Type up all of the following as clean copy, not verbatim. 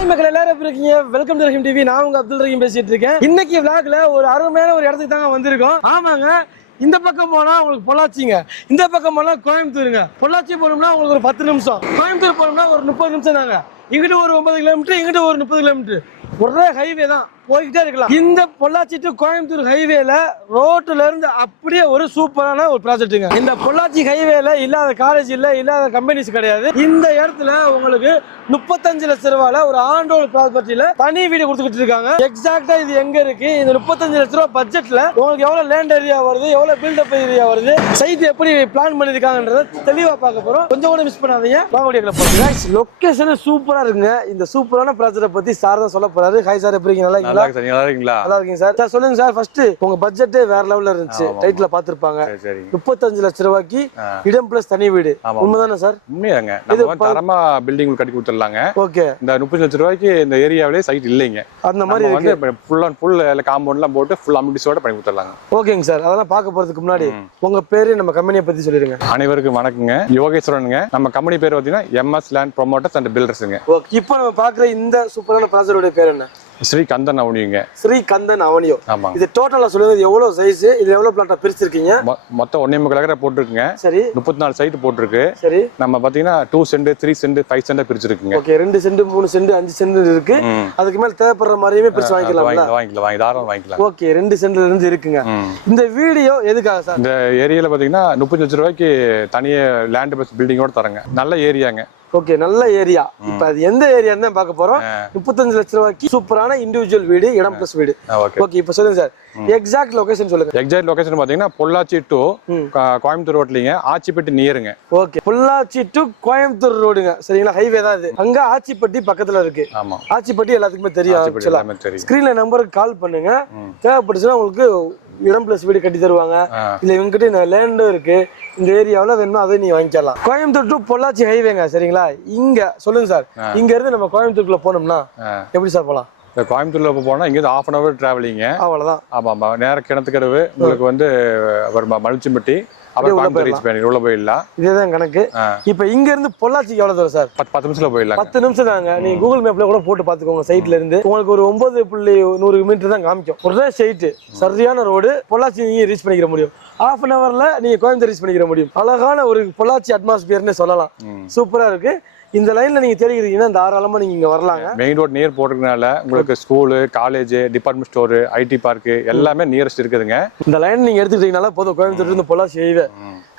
Hi மக்கள் எல்லாரும் எப்படி இருக்கீங்க? Welcome to Rahim TV. நான் உங்க அப்துல் ரஹீம் பேசிட்டு இருக்கேன். இன்னைக்கு vlogல ஒரு அருமையான ஒரு இடத்துக்கு தாங்க வந்திருக்கோம். ஆமாங்க, இந்த பக்கம் போனா உங்களுக்கு பொள்ளாச்சிங்க, இந்த பக்கம் போனா கோயம்புத்தூருங்க. பொள்ளாச்சி போனோம்னா உங்களுக்கு ஒரு 10 நிமிஷம், கோயம்புத்தூர் போனோம்னா ஒரு 30 நிமிஷம் தாங்க. இங்கிட்டு ஒரு 9 கிலோமீட்டர், இங்கிட்டு ஒரு 30 கிலோமீட்டர். ஒரே ஹைவே தான், போய்கிட்டே இருக்கலாம். இந்த பொள்ளாச்சி டு கோயம்புத்தூர் ஹைவேல ரோட்ல இருந்து அப்படியே ஒரு சூப்பரான ஒரு ப்ராஜெக்ட்டுங்க. இந்த பொள்ளாச்சி ஹைவேல இல்லாத காலேஜ் இல்ல, இல்லாத கம்பெனிஸ் கிடையாது. இந்த இடத்துல உங்களுக்கு 35 லட்சம் ரூபாயில ஒரு ஆண்டோட ப்ராப்பர்ட்டில தனி வீடு கொடுத்துக்கிட்டு இருக்காங்க. எக்ஸாக்டா இது எங்க இருக்கு, இந்த 35 லட்சம் ரூபாய் பட்ஜெட்ல உங்களுக்கு எவ்வளவு லேண்ட் ஏரியா வருது, எவ்வளவு பில்டப் ஏரியா வருது, சைட் எப்படி பிளான் பண்ணிருக்காங்கன்றத தெளிவா பார்க்க போறோம். கொஞ்சம் கூட மிஸ் பண்ணாதீங்க. லொகேஷன் சூப்பரா இருக்குங்க. இந்த சூப்பரான ப்ராஜெக்ட பத்தி சார் தான் சொல்ல போறாரு. ஹாய் சார், எப்படி இருக்கீங்க? நல்லா இருக்கீங்களா? நல்லா இருக்கீங்க சார். சார் சொல்லுங்க சார். ஃபர்ஸ்ட் உங்க பட்ஜெட் வேற லெவல்ல இருந்துச்சு, டைட்டில்ல பாத்துருப்பாங்க. 35 லட்சம் ரூபாய்க்கு இடம் பிளஸ் தனி வீடு. உண்மைதானே சார்? உண்மையாங்க. நம்ம தரமா பில்டிங் கட்டி கொடுத்துடலாங்க. ஓகே. இந்த 30 லட்சம் ரூபாய்க்கு இந்த ஏரியாவிலே சைட் இல்லைங்க. அந்த மாதிரி வந்து ஃபுல் அண்ட் ஃபுல் காம்பவுண்ட்லாம் போட்டு ஃபுல் அமிட்டிஸோட பண்ணி கொடுத்துடலாங்க. ஓகேங்க சார். அதெல்லாம் பார்க்க போறதுக்கு முன்னாடி உங்க பேரு, நம்ம கம்பெனியை பத்தி சொல்லிடுங்க. அனைவருக்கும் வணக்கங்க. யோகேஸ்வரனுங்க. நம்ம கம்பெனி பேர் பார்த்தீங்கன்னா எம்எஸ் லேண்ட் ப்ரொமோட்டர்ஸ் அண்ட் பில்டர்ஸுங்க. ஓகே. இப்போ நம்ம பார்க்குற இந்த சூப்பரான ப்ராஜெக்டோட பேர் என்ன? ஸ்ரீ கந்தன் அவனியுங்க. ஸ்ரீ கந்தன் அவனியோ. ஆமா. இது டோட்டலா சொல்லுங்க, இது எவ்வளவு சைஸ், இது எவ்வளவு பிளாட்டா பிரிச்சிருக்கீங்க? மொத்தம் 1.5 ஏக்கரா போட்டுருக்குங்க. சரி. 34 சைட் போட்டுருக்கு. சரி. நம்ம பாத்தீங்கன்னா 2 சென்ட் 3 சென்ட் 5 சென்ட் பிரிச்சிருக்குங்க. ஓகே. 2 சென்ட் 3 சென்ட் 5 சென்ட் இருக்கு. அதுக்கு மேல தேவைப்படுற மாதிரியே பிரிச்சு வாங்கிக்கலாம். தாராளம் வாங்கிக்கலாம். ஓகே. 2 சென்ட்ல இருந்து இருக்குங்க. இந்த வீடியோ எதுக்காக சார்? இந்த ஏரியால பாத்தீங்கன்னா 30 லட்சம் ரூபாய்க்கு தனியே லேண்ட் பேஸ் பில்டிங்கோட தரங்க. நல்ல ஏரியாங்க. ஓகே. நல்ல ஏரியா. இப்ப அது எந்த ஏரியான்னு தான் பார்க்க போறோம். 35 லட்சம் ரூபாய்க்கு சூப்பரான இண்டிவிஜுவல் வீடு, இடம் பிளஸ் வீடு. ஓகே. இப்ப சொல்லுங்க சார், எக்ஸாக்ட் லொகேஷன் சொல்லுங்க. எக்ஸாக்ட் லொகேஷன் பாத்தீங்கன்னா பொள்ளாச்சி டு கோயம்புத்தூர் ரோட்லீங்க, ஆச்சிப்பட்டி நியருங்க. ஓகே. பொள்ளாச்சி டு கோயம்புத்தூர் ரோடுங்க. சரிங்களா? ஹைவே தான் இது. அங்க ஆச்சிப்பட்டி பக்கத்துல இருக்கு. ஆமா. ஆச்சிப்பட்டி எல்லாத்துக்குமே தெரியும். ஸ்கிரீன்ல நம்பருக்கு கால் பண்ணுங்க. தேவைப்பட்டுச்சுன்னா உங்களுக்கு இடம் பிளஸ் வீடு கட்டி தருவாங்க. இல்ல இவங்ககிட்ட லேண்டும் இருக்கு. இந்த ஏரியாவில் வேணுமோ அதை நீங்க வாங்கிக்கலாம். கோயம்புத்தூர் டு பொள்ளாச்சி ஹைவேங்க. சரிங்களா? இங்க சொல்லுங்க சார், இங்க இருந்து நம்ம கோயம்புத்தூருக்குள்ள போனோம்னா எப்படி சார் போலாம்? கோயம்புத்தூர்ல போனா இங்க 1/2 hour டிராவலிங்க. அவ்வளவுதான். ஆமா. நேர கிணத்துக்கடவு உங்களுக்கு வந்து மலுச்சிம்பட்டி உள்ள போயிடலாம். இதேதான் கணக்கு. இப்ப இங்க இருந்து பொள்ளாச்சிக்கு எவ்வளவு தூரம் சார்? 10 நிமிஷத்துல போயிடலாம். 10 நிமிஷம் தாங்க. நீங்க கூகுள் மேப்ல கூட போட்டு பாத்துக்கோங்க. சைட்ல இருந்து உங்களுக்கு ஒரு 9.100 மீட்டர் தான் காமிக்கும். ஒரே சைட், சரியான ரோடு. பொள்ளாச்சி நீங்க ரீச் பண்ணிக்கிற முடியும். 1/2 hourல நீங்க கோயம்புத்தூர் ரீச் பண்ணிக்கிற முடியும். அழகான ஒரு பொள்ளாச்சி அட்மாஸ்பியர்னு சொல்லலாம். சூப்பரா இருக்கு. இந்த லைன்ல நீங்க தெரிகிறீங்கன்னா தாராளமா நீங்க இங்க வரலாங்க. மெயின் ரோட் நியர் போட்டுறதுனால உங்களுக்கு school, college, department store, IT park எல்லாமே நியரஸ்ட் இருக்குதுங்க. இந்த லைன் நீங்க எடுத்துக்கிட்டீங்கனால போதும். கோயம்புத்தூர் இருந்து பொள்ளாச்சி ஹைவே,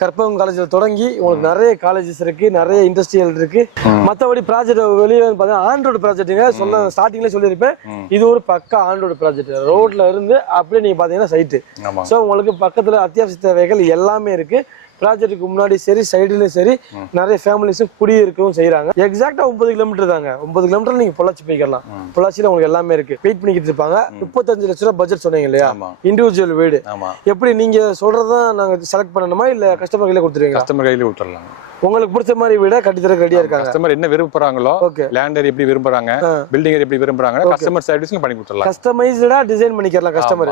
கற்பகம் காலேஜ்ல தொடங்கி உங்களுக்கு நிறைய காலேஜஸ் இருக்கு, நிறைய இண்டஸ்ட்ரியல் இருக்கு. மற்றபடி ப்ராஜெக்ட் வெளியே பாத்தீங்கன்னா ஆண்ட்ராய்டு ப்ராஜெக்ட்டுங்க. சொல்ல ஸ்டார்டிங்ல சொல்லியிருப்பேன், இது ஒரு பக்கா ஆண்ட்ராய்டு ப்ராஜெக்ட். ரோட்ல இருந்து அப்படியே நீங்க பாத்தீங்கன்னா சைட்டு. ஸோ உங்களுக்கு பக்கத்துல அத்தியாவசிய தேவைகள் எல்லாமே இருக்கு. ப்ராஜெக்ட்டுக்கு முன்னாடி சரி, சைடுலயும் சரி, நிறைய ஃபேமிலிஸும் குடியிருக்கவும் செய்யறாங்க. எக்ஸாக்டா 9 கிலோமீட்டர் தாங்க. 9 கிலோமீட்டர் நீங்க பொள்ளாச்சி போய்க்கலாம். பொள்ளாச்சியில உங்களுக்கு எல்லாமே இருக்கு. வெயிட் பண்ணிக்கிட்டு இருப்பாங்க. 35 லட்சம் ரூபாய் பட்ஜெட் சொன்னீங்க இல்லையா? இண்டிவிஜுவல் வீடு. எப்படி நீங்க சொல்றதா நாங்க செலக்ட் பண்ணணுமா, இல்ல கஸ்டமர் கையில கொடுத்துருவீங்க? கஸ்டமர் கையில கொடுத்துடலாம். உங்களுக்கு பிடிச்ச மாதிரி வீட கட்டித்தர ரெடியா இருக்காங்க. கஸ்டமர் என்ன விரும்புறாங்களோ, லேண்ட் ஏரியா எப்படி விரும்புறாங்க, பில்டிங் ஏரியா எப்படி விரும்புறாங்க, கஸ்டமர் சர்வீஸ்ல பண்ணி கொடுத்துடலாம். கஸ்டமைஸ்டா டிசைன் பண்ணிக்கலாம். கஸ்டமர்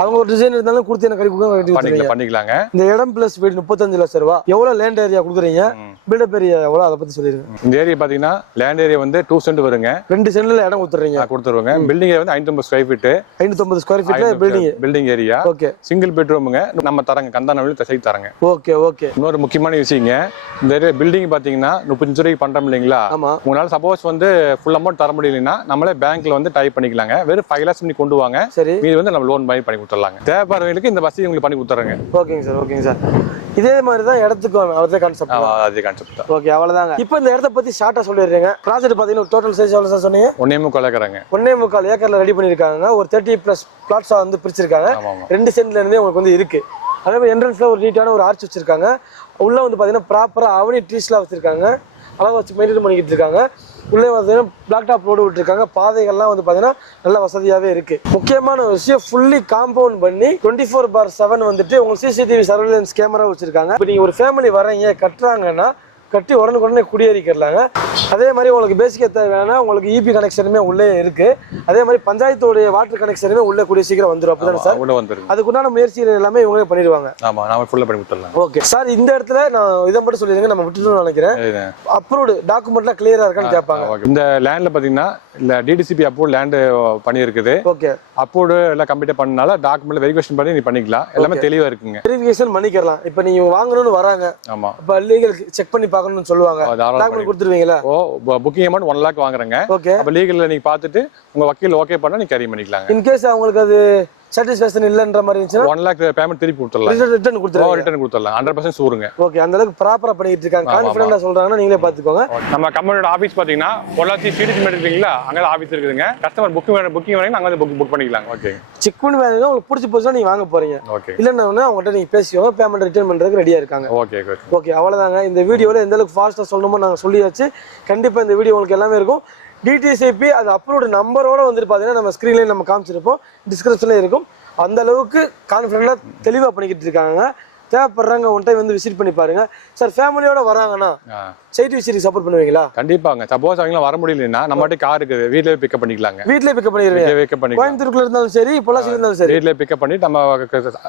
அவங்க ஒரு டிசைன் இருந்தாலும் கொடுத்து என்ன கட்டி பண்ணிக்கலாங்க. இந்த இடம் பிளஸ் வீடு 35 லட்சம் ரூபாய். எவ்வளவு லேண்ட் ஏரியா கொடுக்குறீங்க, பில்டப் ஏரியா எவ்வளவு, அதை பத்தி சொல்லிருங்க. இந்த ஏரியா பாத்தீங்கன்னா லேண்ட் ஏரியா வந்து 2 சென்ட் வருங்க. 2 சென்ட்ல இடம் கொடுத்துருவாங்க. பில்டிங் ஏரியா வந்து 550 ஸ்கொயர் ஃபீட். 550 ஸ்கொயர் ஃபீட்ல பில்டிங் ஏரியா. ஓகே. சிங்கிள் பெட்ரூமுங்க. நம்ம தரங்க கந்தானவெளி சைட் தரங்க. ஓகே. ஓகே. இன்னொரு முக்கியமான விஷயங்க, இந்த ஏரியா பில்டிங் பாத்தீங்கன்னா 35 ரூபாய்க்கு பண்றோம் இல்லைங்களா? உங்களால சப்போஸ் வந்து ஃபுல் அமௌண்ட் தர முடியலன்னா நம்மளே பேங்க்ல வந்து டைப் பண்ணிக்கலாங்க. வெறும் 5 lakhs பண்ணி கொண்டு வாங்க. மீதி வந்து நம்ம லோன் பண்ணி கொடுத்துடலாங்க. தேவைப்படுறவங்களுக்கு இந்த வசதி உங்களுக்கு பண்ணி கொடுத்துறேங்க. ஓகேங்க சார். ஓகேங்க சார். இதே மாதிரி தான் இடத்துக்கு அதே கான்செப்ட். அதே கான்செப்ட். ஓகே, அவ்வளவுதாங்க. இப்போ இந்த இடத்தை பத்தி ஷார்ட்டா சொல்லிடுறீங்க. ப்ராஜெக்ட் பாத்தீங்கன்னா டோட்டல் சைஸ் எவ்வளவு சார் சொன்னீங்க? 1.25 ஏக்கராங்க. 1.25 ஏக்கர்ல ரெடி பண்ணிருக்காங்க. ஒரு 30+ பிளாட்ஸா வந்து பிரிச்சிருக்காங்க. 2 சென்ட்ல இருந்தே உங்களுக்கு வந்து இருக்கு. அதே மாதிரி என்ட்ரன்ஸ்ல ஒரு நீட்டான ஒரு ஆர்ச் வச்சிருக்காங்க. உள்ள வந்து பாத்தீங்கன்னா ப்ராப்பரா அவனி ட்ரீஸ்லாம் வச்சிருக்காங்க. அழகா வச்சு மெயின்டைன் பண்ணிக்கிட்டு இருக்காங்க. உள்ளே பார்த்தீங்கன்னா பிளாக் டாப் ரோடு விட்டுருக்காங்க. பாதைகள்லாம் வந்து பார்த்தீங்கன்னா நல்ல வசதியாகவே இருக்கு. முக்கியமான விஷயம், ஃபுல்லி காம்பவுண்ட் பண்ணி 24/7 வந்துட்டு உங்களுக்கு சிசிடிவி சர்வேலன்ஸ் கேமரா வச்சிருக்காங்க. இப்போ நீங்கள் ஒரு ஃபேமிலி வரீங்க கட்டுறாங்கன்னா கட்டி உடனே குடியேறிக்கிறலாங்க. அதே மாதிரி உங்களுக்கு பேசிக்காக தேவையான உங்களுக்கு இபி கனெக்ஷனுமே உள்ளே இருக்கு. அதே மாதிரி பஞ்சாயத்தோடைய வாட்டர் கனெக்ஷனுமே உள்ளே கூடிய சீக்கிரம் வந்துடும். அப்படிதானே சார்? அதுக்குண்டான முயற்சிகள் எல்லாமே இவங்களே பண்ணிடுவாங்க. ஆமா, நாம ஃபுல்லா பண்ணி கொடுத்துடலாம். ஓகே சார், இந்த இடத்துல நான் இதை மட்டும் சொல்லிடுங்க, நம்ம விட்டுட்டோம்னு நினைக்கிறேன். அப்ரூவ்டு டாக்குமெண்ட்லாம் கிளியரா இருக்கான்னு கேட்பாங்க. இந்த லேண்ட்ல பாத்தீங்கன்னா இல்ல டிடிசிபி அப்ரூவ் லேண்ட் பண்ணியிருக்குது. ஓகே, அப்ரூவ்டு எல்லாம் கம்ப்ளீட் பண்ணனால டாக்குமெண்ட் வெரிஃபிகேஷன் பண்ணி நீ பண்ணிக்கலாம். எல்லாமே தெளிவா இருக்குங்க. வெரிஃபிகேஷன் பண்ணிக்கலாம். இப்போ நீங்க வாங்கணும்னு வராங்க, ஆமா, இப்போ லீகல் செக் பண்ணி பார்க்கணும்னு சொல்லுவாங்க, டாக்குமெண்ட் கொடுத்துருவீங்களா? Booking amount 1 lakh வாங்குறேங்க. ஓகே, அப்ப லீகல்ல நீங்க பார்த்துட்டு உங்க வக்கீல் ஓகே பண்ணா நீங்க கேரி பண்ணிக்கலாங்க. இன் கேஸ் அவங்களுக்கு அது சாட்டிஸ்ஃபேக்ஷன் இல்லன்ற மாதிரி இருந்துச்சுன்னா 1 lakh பேமெண்ட் திருப்பி கொடுத்துடலாம். ரிட்டர்ன் கொடுத்துருவாங்க. ரிட்டர்ன் கொடுத்துடலாம். 100% சூருங்க. ஓகே, அந்த அளவுக்கு ப்ராப்பரா பண்ணிட்டு இருக்காங்க. கான்ஃபிடென்ட்டா சொல்றாங்கன்னா நீங்களே பாத்துக்கோங்க. நம்ம கம்பெனியோட ஆபீஸ் பாத்தீங்கன்னா பொள்ளாச்சி சிடி இருக்கீங்களா, அங்க ஆபீஸ் இருக்குதுங்க. கஸ்டமர் புக்கிங் வேணும் அங்க வந்து புக் பண்ணிக்கலாம். ஓகே, செக் பண்ணி வேணும்னா உங்களுக்கு பிடிச்சி போச்சுன்னா நீங்க வாங்க போறீங்க. ஓகே, இல்லன்னா அவங்ககிட்ட நீங்க பேசிக்கோங்க, பேமெண்ட் ரிட்டர்ன் பண்றதுக்கு ரெடியா இருக்காங்க. ஓகே ஓகே, அவ்வளவுதாங்க. இந்த வீடியோல எந்த அளவுக்கு ஃபாஸ்டா சொல்லணுமோ நாங்க சொல்லியாச்சு. கண்டிப்பா இந்த வீடியோ உங்களுக்கு எல்லாமே இருக்கும். டிடிசிபி அது அப்ரூவ்டு நம்பரோட வந்துட்டு பாத்தீங்கன்னா நம்ம ஸ்கிரீன்லயே நம்ம காமிச்சிருப்போம், டிஸ்கிரிப்ஷன்ல இருக்கும். அந்த அளவுக்கு கான்ஃபிடென்ட்டா தெளிவா பண்ணிக்கிட்டு இருக்காங்க. தேவைப்படுறாங்க ஒன் டைம் வந்து விசிட் பண்ணி பாருங்க. சார், ஃபேமிலியோட வராங்கன்னா சைட் விசிட் சப்போர்ட் பண்ணுவீங்களா? கண்டிப்பாங்க. சப்போஸ் அவங்க வர முடியலன்னா நம்மகிட்ட கார் இருக்குது, வீட்லயே பிக்கப் பண்ணிக்கலாங்க. வீட்லயே பிக்கப் பண்ணிடுவீங்க. கோயம்புத்தூர்ல இருந்தாலும் சரி, பொள்ளாச்சில இருந்தாலும் சரி, வீட்லயே பிக்கப் பண்ணி நம்ம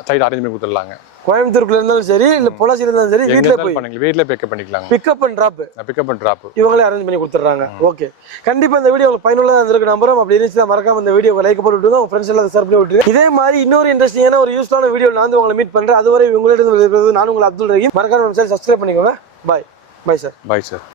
சைட் அரேஞ்ச் பண்ணி கொடுத்துடலாங்க. கோயம்புத்தூர்ல இருந்தாலும் சரி, இல்ல பொள்ளாச்சில இருந்தாலும் சரி, வீட்லயே போய் வீட்லயே பிக்கப் பண்ணிக்கலாம். பிக்கப் அண்ட் டிராப் இவங்களே அரேஞ்ச் பண்ணி கொடுத்துறாங்க. ஓகே, கண்டிப்பா இந்த வீடியோ உங்களுக்கு பயனுள்ளதா இருந்திருக்கு நம்புறோம். அப்படி இருந்துச்சுன்னா மறக்காம இந்த வீடியோக்கு லைக் போட்டு விட்டுருங்க, உங்க ஃப்ரெண்ட்ஸ் எல்லாம் ஷேர் பண்ணி விட்டுருங்க. இதே மாதிரி இன்னொரு இன்ட்ரெஸ்டிங்கான ஒரு யூஸ்ஃபுல்லான வீடியோ நான் வந்து உங்களை மீட் பண்றேன். அதுவரை உங்களிடம் நான் உங்கள் அப்துல் ரஹீம். மறக்காம நம்ம சேனல் சப்ஸ்கிரைப் பண்ணிக்கோங்க. Bye sir.